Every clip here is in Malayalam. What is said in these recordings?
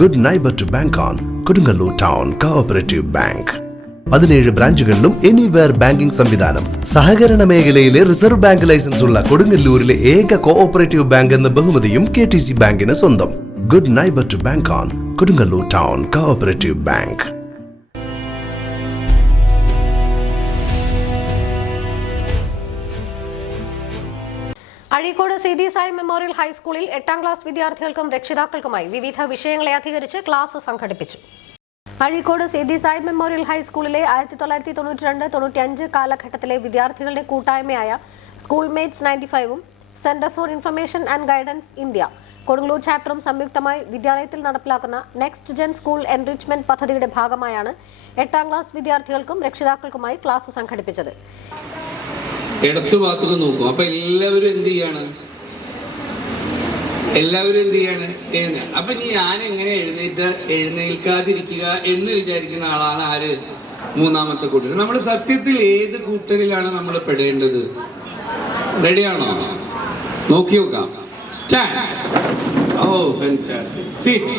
Good neighbour to bank on Kodungallur town cooperative bank. 17 ബ്രാഞ്ചുകളിലും എനിവെയർ ബാങ്കിംഗ് സംവിധാനം. സഹകരണ മേഖലയിലെ റിസർവ് ബാങ്ക് ലൈസൻസ് ഉള്ള കൊടുങ്ങല്ലൂരിലെ ഏക കോഓപ്പറേറ്റീവ് ബാങ്ക് എന്ന ബഹുമതിയും KTC ബാങ്കിന് സ്വന്തം. Good neighbour to bank on Kodungallur town cooperative bank. Azhikode Seethi Sai memorial ഹൈസ്കൂളിൽ 8ാം ക്ലാസ് വിദ്യാർത്ഥികൾക്കും രക്ഷിതാക്കൾക്കുമായി വിവിധ വിഷയങ്ങളെ അധികരിച്ച് ക്ലാസ് സംഘടിപ്പിച്ചു. അഴീക്കോട് സീതി സായി മെമ്മോറിയൽ ഹൈസ്കൂളിലെ 1992-95 കാലഘട്ടത്തിലെ വിദ്യാർത്ഥികളുടെ കൂട്ടായ്മയായ സ്കൂൾ മേറ്റ്സ് 95ഉം centre for information and guidance India Kodungallur ചാപ്റ്ററും സംയുക്തമായി വിദ്യാലയത്തിൽ നടപ്പിലാക്കുന്ന നെക്സ്റ്റ് ജെൻ സ്കൂൾ എൻറിച്ച്മെന്റ് പദ്ധതിയുടെ ഭാഗമായാണ് 8ാം ക്ലാസ് വിദ്യാർത്ഥികൾക്കും രക്ഷിതാക്കൾക്കുമായി ക്ലാസ് സംഘടിപ്പിച്ചത്. ഇടത്തു ഭാഗത്തൊക്കെ നോക്കും. അപ്പൊ എല്ലാവരും എന്ത് ചെയ്യാണ്? അപ്പൊ ഞാൻ എങ്ങനെ എഴുന്നേൽക്കാതിരിക്കുക എന്ന് വിചാരിക്കുന്ന ആളാണ് ആര്? മൂന്നാമത്തെ കൂട്ടർ. നമ്മൾ സത്യത്തിൽ ഏത് കൂട്ടരിലാണ് നമ്മൾ പെടേണ്ടത്? റെഡിയാണോ? നോക്കി നോക്കാം. സ്റ്റാൻഡ്. ഓ ഫാന്റാസ്റ്റിക്. സിറ്റ്.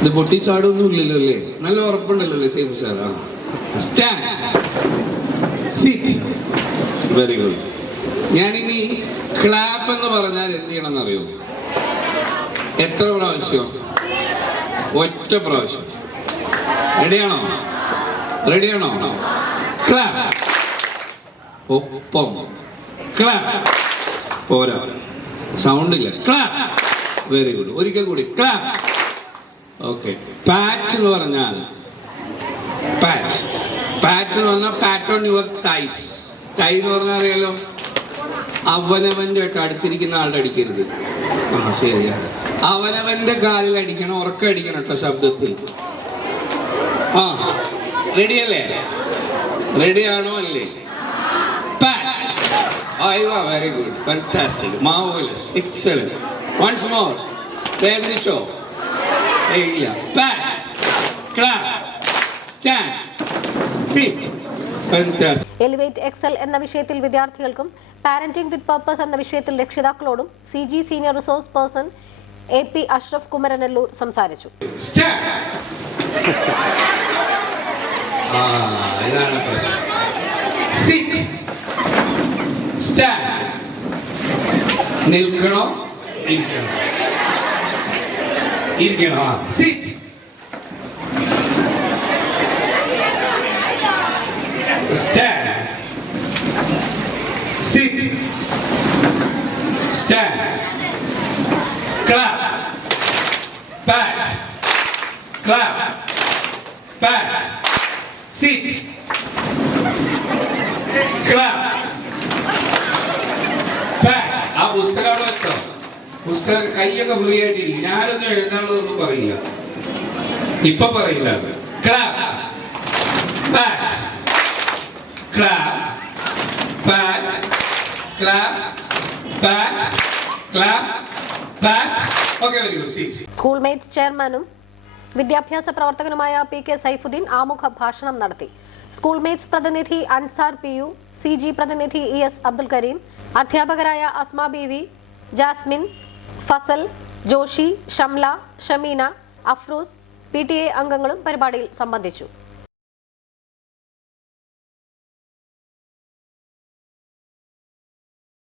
ഇത് പൊട്ടിച്ചാടൊന്നും ഇല്ലല്ലോ അല്ലേ? നല്ല ഉറപ്പുണ്ടല്ലോ അല്ലേ safe sir? Stand. Sit. Very good. ഞാനിനി ക്ലാപ്പ് എന്ന് പറഞ്ഞാൽ എന്ത് ചെയ്യണമെന്ന് അറിയോ? എത്ര പ്രാവശ്യം? ഒറ്റ പ്രാവശ്യം. റെഡിയാണോ? ക്ലാപ്പ്. ഒപ്പം ക്ലാപ്പ്. പോരാ, സൗണ്ട് ഇല്ല. ക്ലാപ്പ്. Very good. ഒരിക്കൽ കൂടി ക്ലാപ്പ്. ഓക്കെ. പാറ്റ് എന്ന് പറഞ്ഞാൽ പാറ്റ് ഓൺ യുവർ തൈസ്. തൈ എന്ന് പറഞ്ഞാൽ അറിയാലോ, അവനവന്റെ അടുത്തിരിക്കുന്ന ആളുടെ അടിക്കരുത്. ശരിയാ. അവനവന്റെ കാലിൽ അടിക്കണം, ഉറക്കം അടിക്കണം കേട്ടോ, ശബ്ദത്തിൽ. റെഡിയല്ലേ? റെഡിയാണോ അല്ലേ? Very good. Fantastic. Marvellous. Excellent. Once more. വേദനിച്ചോ? ഇല്ല. Pat. Clap. Stand. Sit. Fantastic. Elevate excel എന്ന വിഷയത്തിൽ വിദ്യാർത്ഥികൾക്കും പാരന്റിംഗ് വിത്ത് പർപ്പസ് എന്ന വിഷയത്തിൽ രക്ഷിതാക്കളോടും CG senior resource person AP Ashraf Kumaranellur സംസാരിച്ചു. ഇതാണ് പ്രശ്നം. സിറ്റ്. സ്റ്റാൻഡ്. നിൽക്കണോ? ഇരിക്കണോ? Sit. Stand. Sit. Stand. Clap. Pat. Clap. Pat. Sit. Clap. Pat. ആ പുസ്തകം വെച്ചോ. പുസ്തകം കൈയൊക്കെ ഫ്രീ ആയിട്ടിരിക്കും. ഞാനൊന്നും എഴുതാനുള്ളതൊന്നും പറയില്ല. ഇപ്പൊ പറയില്ല. Clap. Pat. Clap, pat, clap, pat, clap, pat. Okay, very good. See. School mates ചെയർമാനും വിദ്യാഭ്യാസ പ്രവർത്തകനുമായ PK സൈഫുദ്ദീൻ ആമുഖ ഭാഷണം നടത്തി. സ്കൂൾ മേറ്റ്സ് പ്രതിനിധി അൻസാർ PU, CG പ്രതിനിധി ES അബ്ദുൽ കരീം, അധ്യാപകരായ അസ്മ BV, ജാസ്മിൻ, ഫസൽ, ജോഷി, ഷംല, ഷമീന, അഫ്രൂസ്, PTA അംഗങ്ങളും പരിപാടിയിൽ സംബന്ധിച്ചു.